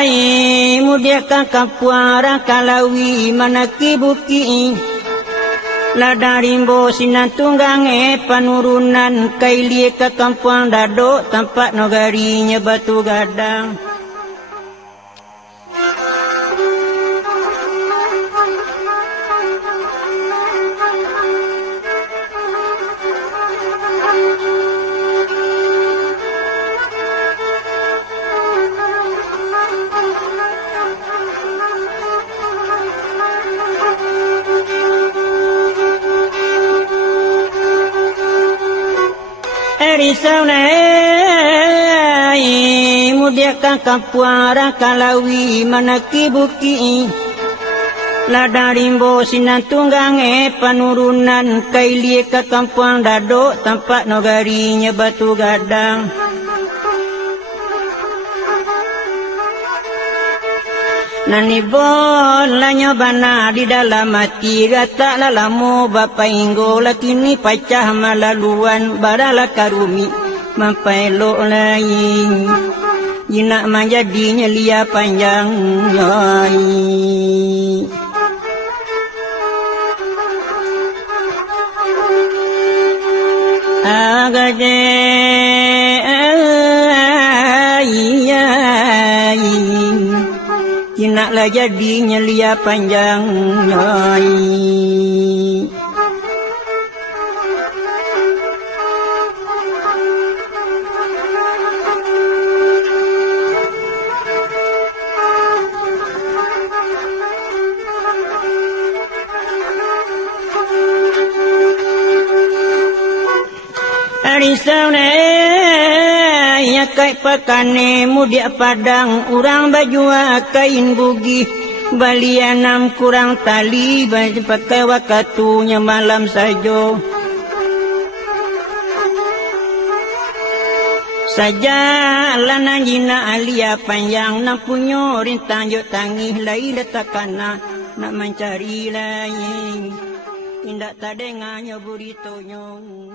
saunai mudia kakapuara kalawi manaki buki ladarimbo sinatunggange panurunan kailie kakampuang dado tampak nogarinya batu gadang. Saunai mudia kakapuara kalawi manaki buki ladarimbo sinatunggange panurunan kailie kakampuang dado tampak nogarinya batu gadang. Nani bola nyobana di dalam hati gata lalamu bapa inggo lakini pacah malaluan barala karumi mampai lo lain jinak menjadinya lia panjang yai. Agaje jinaklah jadinya lia panjang nyai. Arisaunai ya kai pakane mudia padang urang baju kain bugi balianam kurang tali baju pakai wakatunya malam sajo saja lana jina alia panjang nak punyo rintang jo tangi lai letakana nak mencari lain indak tadenganya burito nyong.